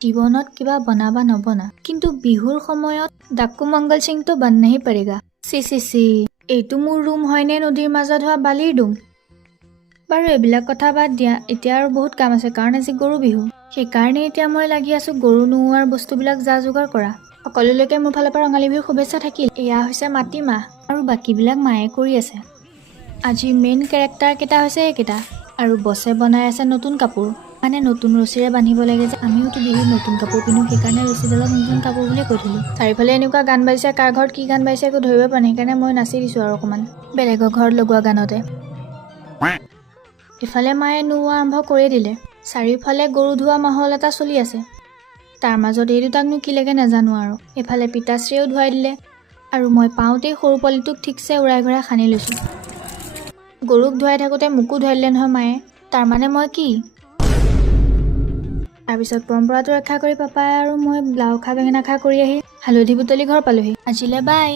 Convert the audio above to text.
জীৱনত কিবা বনা বা নবনা কিন্তু বিহুৰ সময়ত ডাকু মংগল সিং তো বন নাহি পড়েগা। চি এইটো মোৰ ৰুম হয়নে নদীৰ মাজত হোৱা বালিৰ ডুম? বাৰু এইবিলাক কথা বাদ দিয়া, এতিয়া আৰু বহুত কাম আছে কাৰণ আজি গৰু বিহু। সেইকাৰণে এতিয়া মই লাগি আছো গৰু নোওৱাৰ বস্তুবিলাক যা যোগাৰ কৰা। সকলোলৈকে মোৰ ফালৰ পৰা ৰঙালী বিহুৰ শুভেচ্ছা থাকিল। এয়া হৈছে মাটিমাহ আৰু বাকীবিলাক মায়ে কৰি আছে। আজি মেইন কেৰেক্টাৰ কেইটা হৈছে এইকেইটা আৰু বছে বনাই আছে নতুন কাপোৰ, মানে নতুন ৰছীৰে বান্ধিব লাগে যে। আমিওতো বিহুত নতুন কাপোৰ পিন্ধো, সেইকাৰণে ৰছীডালক নতুন কাপোৰ বুলিয়ে কৈ থলো। চাৰিওফালে এনেকুৱা গান বাজিছে, কাৰ ঘৰত কি গান বাজিছে একো ধৰিব পৰা নাই, সেইকাৰণে মই নাচি দিছো আৰু অকণমান বেলেগৰ ঘৰত লগোৱা গানতে। ইফালে মায়ে নোওৱা আৰম্ভ কৰি দিলে। চাৰিওফালে গৰু ধোৱা মাহল এটা চলি আছে। তাৰ মাজত এই দুটাকনো কি লাগে নাজানো আৰু। এফালে পিতাশ্ৰীয়েও ধুৱাই দিলে আৰু মই পাওঁতেই সৰু পোৱালিটোক ঠিকছে উৰাই ঘূৰাই সানি লৈছো। গৰুক ধুৱাই থাকোঁতে মোকো ধুৱাই দিলে নহয় মায়ে। তাৰমানে মই কি? তাৰপিছত পৰম্পৰাটো ৰক্ষা কৰি পাপাই আৰু মই লাও খা বেঙেনা খা কৰি আহি হালধি বুটলি ঘৰ পালোহি। আজিলে বাই।